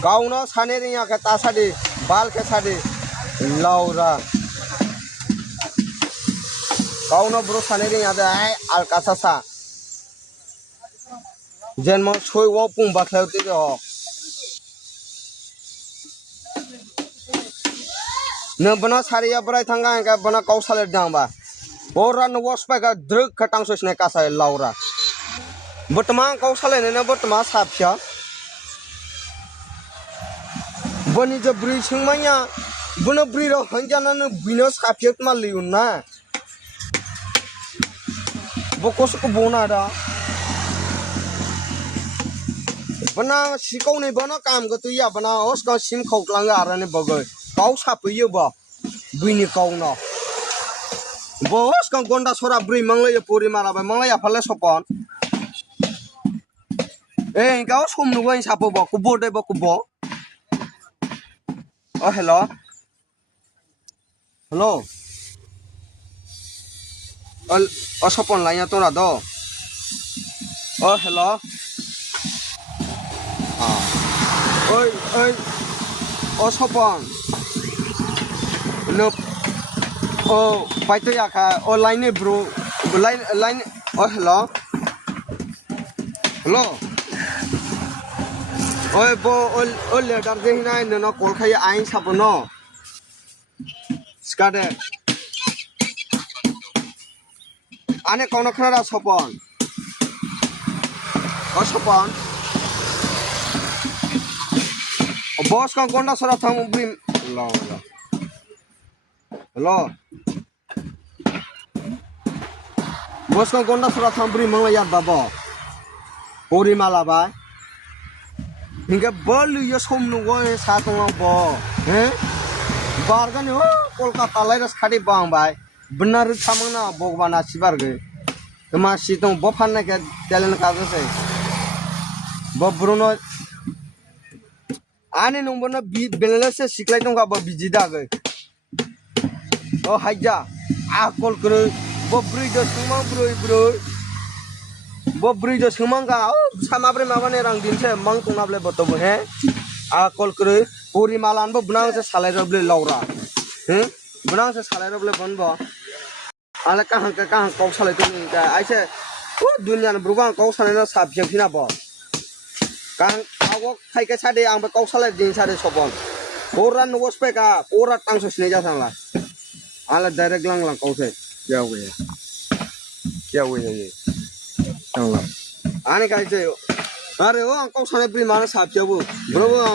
Kauno sane ring ya kata sade bal ke sade Laura. Kauno bro sane ring ada ai al kasasa. Jen mo choi wo pung ba kheu ti jo. Ne bana sari ya brai thanga ka bana kau sale dang ba. Ora no was pa ka druk khatang so sne kasa Laura. Botma kau sale ne botma sapsya. Bani je bri singmanya bana bri ro hanjana ne bino sapyek ma liun na. Bokos ko bona da. Bana sikau ne bana kam ko tu ya bana os ka sim khau tlang ara ne bagoi. Kau sapyo ba. Bini kau no. Bos ka gonda sora bri manglai puri mara ba manglai afale sopon. Eh kau som nu gai sapo ba kubo de ba kubo. Oh hello. Hello. Sopon lainnya to na do. Oh hello. Oi oi. Sopon. Look. Oh, paito ya ka. Oh line bro. Line. Oh hello. Hello. Oi bo letter de hina no call khai ai sapo no. Skade. Ane kono khara sopon. Oh sopon. Bos ka gonda sora thang brim. Hello. Bos ka gonda sora thang brim mangla yat babo. Pori mala ba. Hingga bolu yo som nu go sa tong bo. Bargan yo Kolkata lai ras khadi bang bai. Benar samang na bogwana sibar ge. Tama sitong bo phan na ke telen ka ge se. Bo bruno ane nung bona bi belala se siklai tong ka bo biji da ge. Oh haja a kol kru bo bri jo sumang bro. Bo bri jo sumang ka sama bre mabane rang din se mang tong na ble boto bo he. A kol kru puri malan bo bunang se salai ro ble Laura. Bunang se salai ro ble bon bo. Ale kahang kau salai tu ni ka ai se dunia na brubang kau salai na sab jeng thina bo. Kang awok khai ka sade ang ba kau salai din sade sobon. Ora no waspe ka ora tang so sne ja sang la. Ale direct lang kau se. Kya we ye. Sang la. Ane kai se. Are o kau salai pri mana sab jabu. Bro